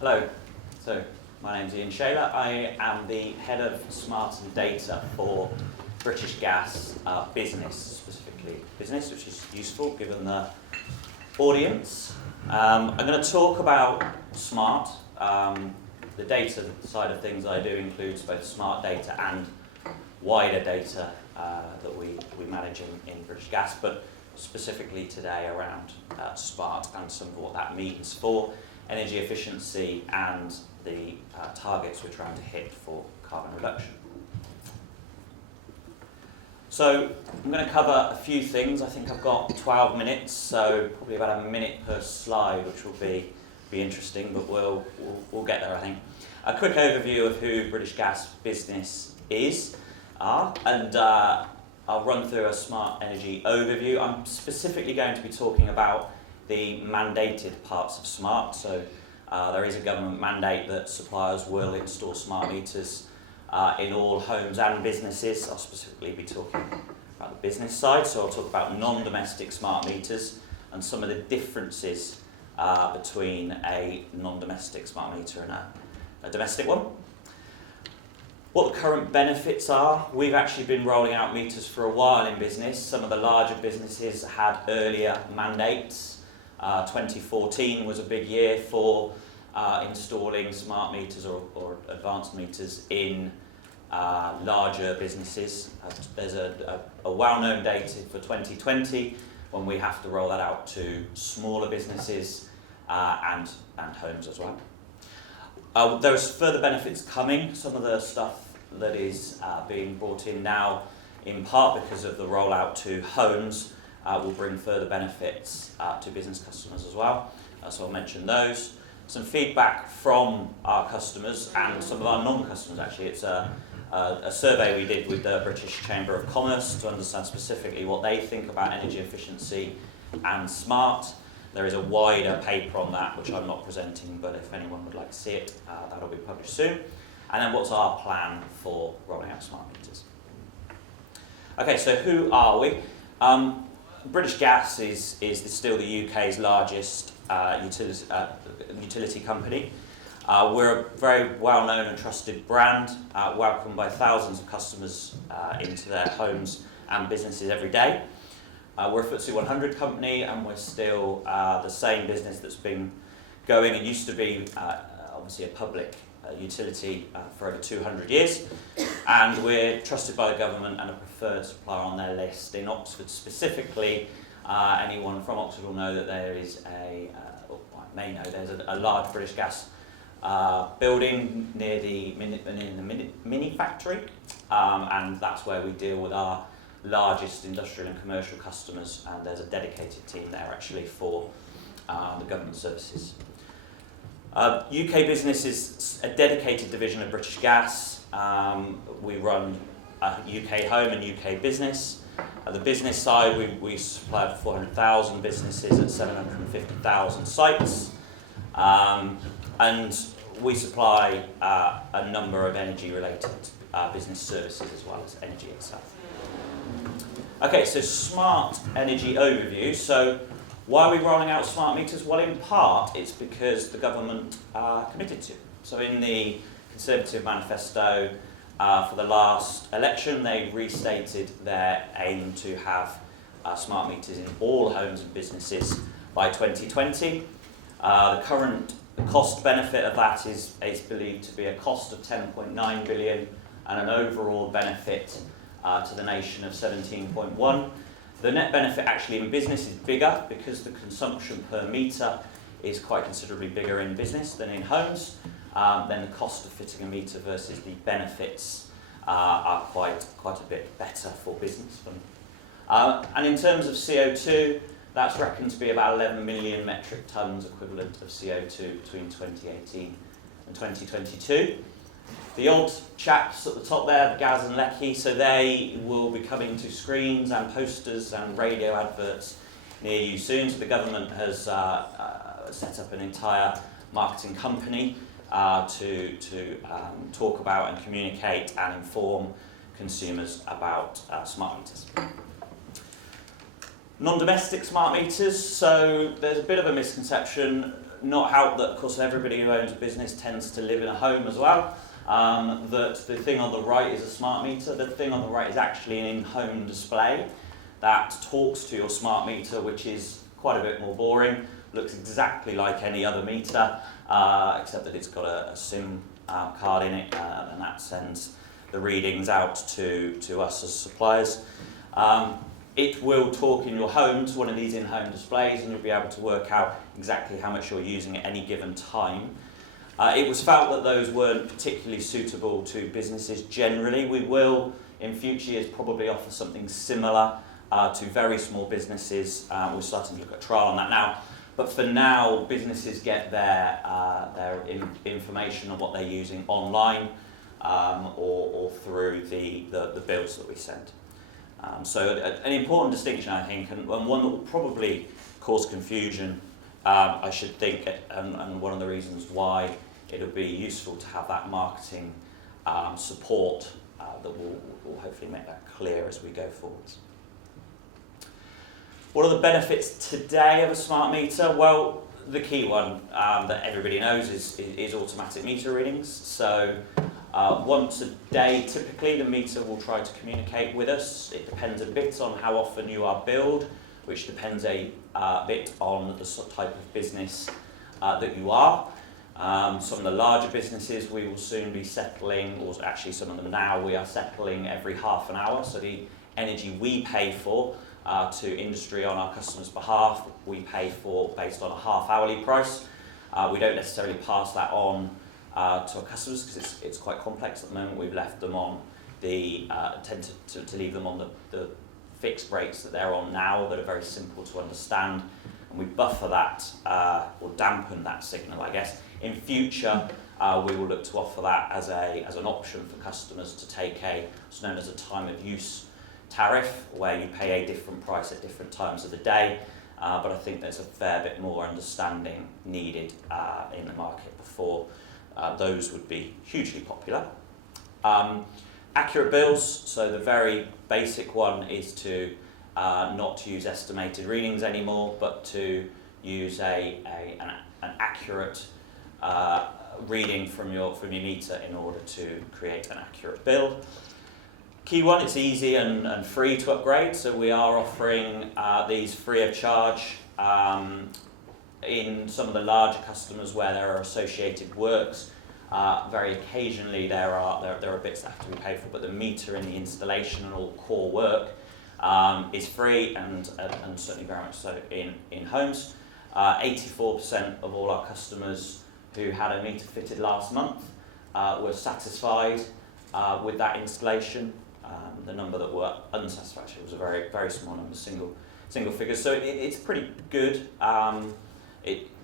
Hello, so my name's Ian Shaler. I am the head of Smart and Data for British Gas Business, specifically business, which is useful given the audience. I'm going to talk about Smart. The data side of things I do includes both Smart Data and wider data that we manage in British Gas, but specifically today around Smart and some of what that means for energy efficiency and the targets we're trying to hit for carbon reduction. So I'm going to cover a few things. I think I've got 12 minutes, so probably about a minute per slide, which will be interesting, but we'll get there, I think. A quick overview of who British Gas Business is, and I'll run through a smart energy overview. I'm specifically going to be talking about the mandated parts of smart. So there is a government mandate that suppliers will install smart meters in all homes and businesses. I'll specifically be talking about the business side, so I'll talk about non-domestic smart meters and some of the differences between a non-domestic smart meter and a domestic one. What the current benefits are. We've actually been rolling out meters for a while in business. Some of the larger businesses had earlier mandates. 2014 was a big year for installing smart meters or advanced meters in larger businesses. There's a well-known date for 2020 when we have to roll that out to smaller businesses and homes as well. There's further benefits coming. Some of the stuff that is being brought in now, in part because of the rollout to homes, will bring further benefits to business customers as well. So I'll mention those. Some feedback from our customers and some of our non-customers actually. It's a survey we did with the British Chamber of Commerce to understand specifically what they think about energy efficiency and smart. There is a wider paper on that which I'm not presenting, but if anyone would like to see it, that'll be published soon. And then what's our plan for rolling out smart meters? Okay, so who are we? British Gas is still the UK's largest utility company. We're a very well-known and trusted brand, welcomed by thousands of customers into their homes and businesses every day. We're a FTSE 100 company, and we're still the same business that's been going and used to be obviously a public utility for over 200 years. And we're trusted by the government and a preferred supplier on their list. In Oxford specifically, anyone from Oxford will know that there is there's a large British Gas building near the Mini factory, and that's where we deal with our largest industrial and commercial customers, and there's a dedicated team there actually for the government services. UK Business is a dedicated division of British Gas. We run UK Home and UK Business. The business side, we supply 400,000 businesses at 750,000 sites. And we supply a number of energy-related business services as well as energy itself. Okay, so smart energy overview. So why are we rolling out smart meters? Well, in part, it's because the government committed to. So in the Conservative manifesto for the last election, they restated their aim to have smart meters in all homes and businesses by 2020. The current cost benefit of that is believed to be a cost of 10.9 billion and an overall benefit to the nation of 17.1. The net benefit actually in business is bigger because the consumption per metre is quite considerably bigger in business than in homes. Then the cost of fitting a metre versus the benefits are quite a bit better for business. And in terms of CO2, that's reckoned to be about 11 million metric tonnes equivalent of CO2 between 2018 and 2022. The odd chaps at the top there, Gaz and Lecky, so they will be coming to screens and posters and radio adverts near you soon. So the government has set up an entire marketing company to talk about and communicate and inform consumers about smart meters. Non-domestic smart meters, so there's a bit of a misconception. not help that, of course, everybody who owns a business tends to live in a home as well. That the thing on the right is a smart meter. The thing on the right is actually an in-home display that talks to your smart meter, which is quite a bit more boring. Looks exactly like any other meter, except that it's got a SIM card in it, and that sends the readings out to us as suppliers. It will talk in your home to one of these in-home displays, and you'll be able to work out exactly how much you're using at any given time. It was felt that those weren't particularly suitable to businesses generally. We will, in future years, probably offer something similar to very small businesses. We're starting to look at trial on that now. But for now, businesses get their information on what they're using online or through the bills that we send. So an important distinction, I think, and one that will probably cause confusion, I should think, and one of the reasons why it'll be useful to have that marketing support that will hopefully make that clear as we go forwards. What are the benefits today of a smart meter? Well, the key one that everybody knows is automatic meter readings. So once a day, typically, the meter will try to communicate with us. It depends a bit on how often you are billed, which depends a bit on the sort of type of business that you are. Some of the larger businesses we will soon be settling, or actually some of them now we are settling every half an hour. So the energy we pay for to industry on our customers' behalf, we pay for based on a half-hourly price. We don't necessarily pass that on to our customers because it's quite complex at the moment. We've left them on tend to leave them on the fixed rates that they're on now that are very simple to understand, and we buffer that or dampen that signal, I guess. In future, we will look to offer that as an option for customers to take what's known as a time of use tariff, where you pay a different price at different times of the day. But I think there's a fair bit more understanding needed in the market before those would be hugely popular. Accurate bills, so the very basic one is to not use estimated readings anymore, but to use an accurate reading from your meter in order to create an accurate bill. Key one, it's easy and free to upgrade, so we are offering these free of charge in some of the larger customers where there are associated works. Very occasionally there are bits that have to be paid for, but the meter in the installation and all core work is free and certainly very much so in homes. 84% of all our customers who had a meter fitted last month were satisfied with that installation. The number that were unsatisfactory was a very, very small number, single figures. So it's pretty good.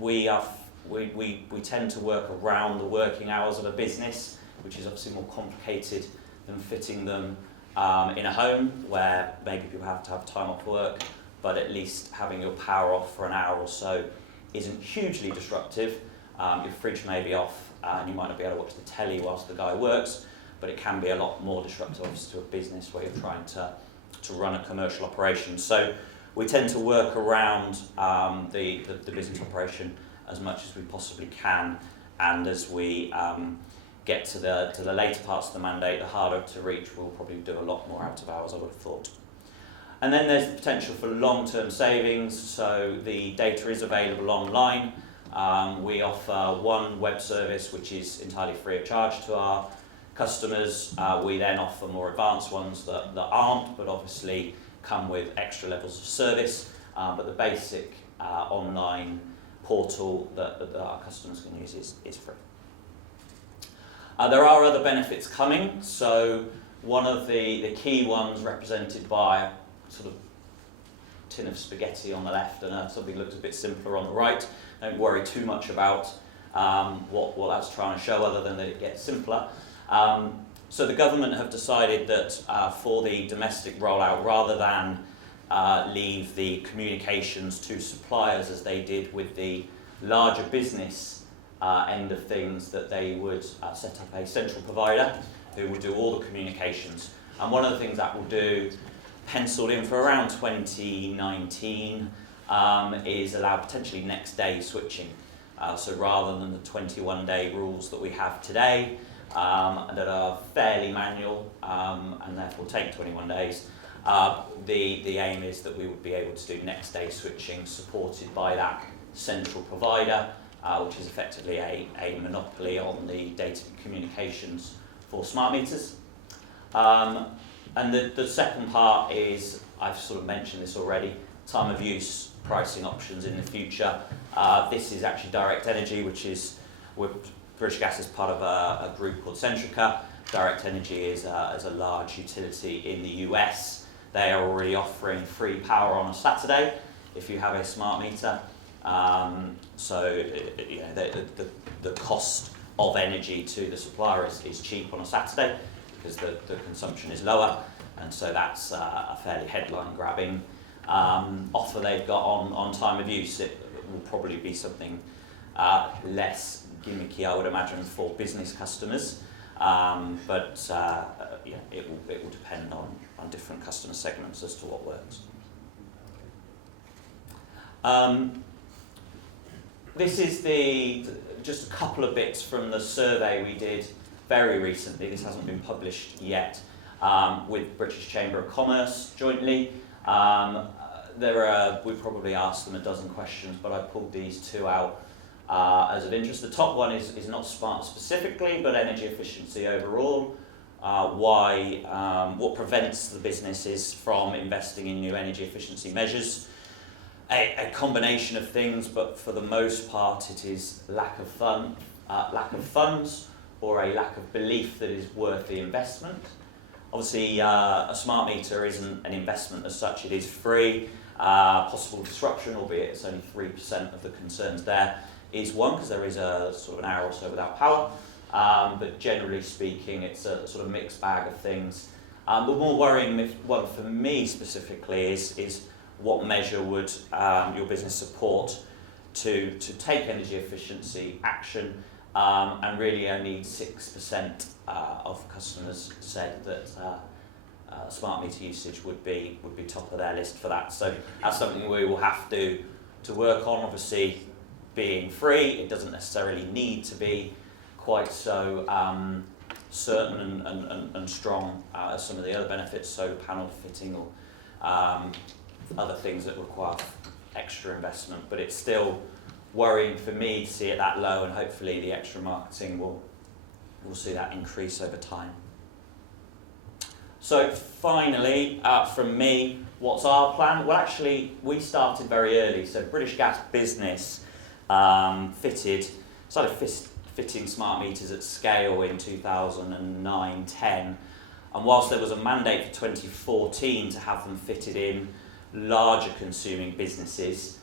We tend to work around the working hours of a business, which is obviously more complicated than fitting them in a home where maybe people have to have time off work, but at least having your power off for an hour or so isn't hugely disruptive. Your fridge may be off and you might not be able to watch the telly whilst the guy works, but it can be a lot more disruptive to a business where you're trying to run a commercial operation. So we tend to work around the business operation as much as we possibly can, and as we get to the later parts of the mandate, the harder to reach, we'll probably do a lot more out of hours, I would have thought. And then there's the potential for long-term savings, so the data is available online. We offer one web service which is entirely free of charge to our customers. We then offer more advanced ones that aren't, but obviously come with extra levels of service. But the basic online portal that our customers can use is free. There are other benefits coming. So one of the key ones represented by a sort of tin of spaghetti on the left and something that looks a bit simpler on the right. Don't worry too much about what that's trying to show, other than that it gets simpler. So the government have decided that for the domestic rollout, rather than leave the communications to suppliers as they did with the larger business end of things, that they would set up a central provider who would do all the communications. And one of the things that will do, penciled in for around 2019, is allow potentially next day switching. So rather than the 21-day rules that we have today, that are fairly manual and therefore take 21 days, the aim is that we would be able to do next day switching supported by that central provider, which is effectively a monopoly on the data communications for smart meters. And the second part is, I've sort of mentioned this already, time of use pricing options in the future. This is actually Direct Energy, which is, British Gas is part of a group called Centrica. Direct Energy is a large utility in the US. They are already offering free power on a Saturday if you have a smart meter. So you know, the cost of energy to the supplier is cheap on a Saturday because the consumption is lower, and so that's a fairly headline-grabbing offer they've got on time of use. It will probably be something less gimmicky, I would imagine, for business customers, but yeah, it will depend on different customer segments as to what works. This is just a couple of bits from the survey we did very recently. This hasn't been published yet, with British Chamber of Commerce jointly. We probably asked them a dozen questions, but I pulled these two out as of interest. The top one is not smart specifically, but energy efficiency overall. What prevents the businesses from investing in new energy efficiency measures? A combination of things, but for the most part it is lack of funds, or a lack of belief that it is worth the investment. Obviously, a smart meter isn't an investment as such, it is free. Possible disruption, albeit it's only 3% of the concerns there, is one, because there is a sort of an hour or so without power. But generally speaking, it's a sort of mixed bag of things. The more worrying one for me specifically is what measure would your business support to take energy efficiency action, and really only 6% of customers said that smart meter usage would be top of their list for that. So that's something we will have to work on. Obviously, being free, it doesn't necessarily need to be quite so certain and strong as some of the other benefits, so panel fitting or other things that require extra investment, but it's still worrying for me to see it that low, and hopefully the extra marketing will see that increase over time. So finally, from me, what's our plan? Well, actually, we started very early. So British Gas Business started fitting smart meters at scale in 2009-10, and whilst there was a mandate for 2014 to have them fitted in larger consuming businesses,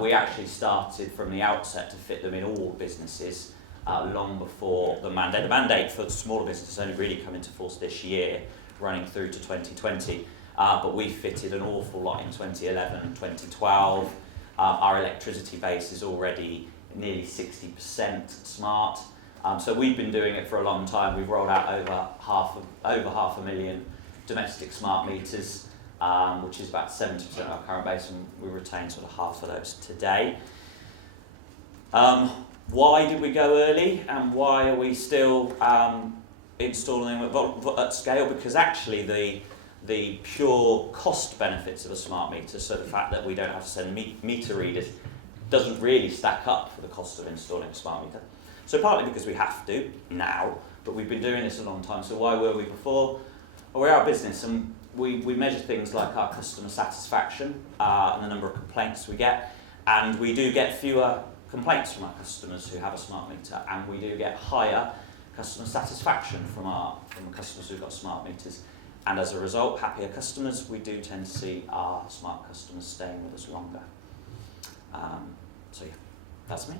we actually started from the outset to fit them in all businesses long before the mandate. The mandate for the smaller businesses only really come into force this year, running through to 2020, but we fitted an awful lot in 2011 and 2012. Our electricity base is already nearly 60% smart, so we've been doing it for a long time. We've rolled out over half a million domestic smart meters, which is about 70% of our current base, and we retain sort of half of those today. Why did we go early, and why are we still installing them at scale? Because actually the pure cost benefits of a smart meter, so the fact that we don't have to send meter readers, doesn't really stack up for the cost of installing a smart meter. So partly because we have to now, but we've been doing this a long time. So why were we before? Well, we're our business, and we measure things like our customer satisfaction and the number of complaints we get, and we do get fewer complaints from our customers who have a smart meter, and we do get higher customer satisfaction from customers who've got smart meters, and as a result, happier customers. We do tend to see our smart customers staying with us longer. So yeah, that's me.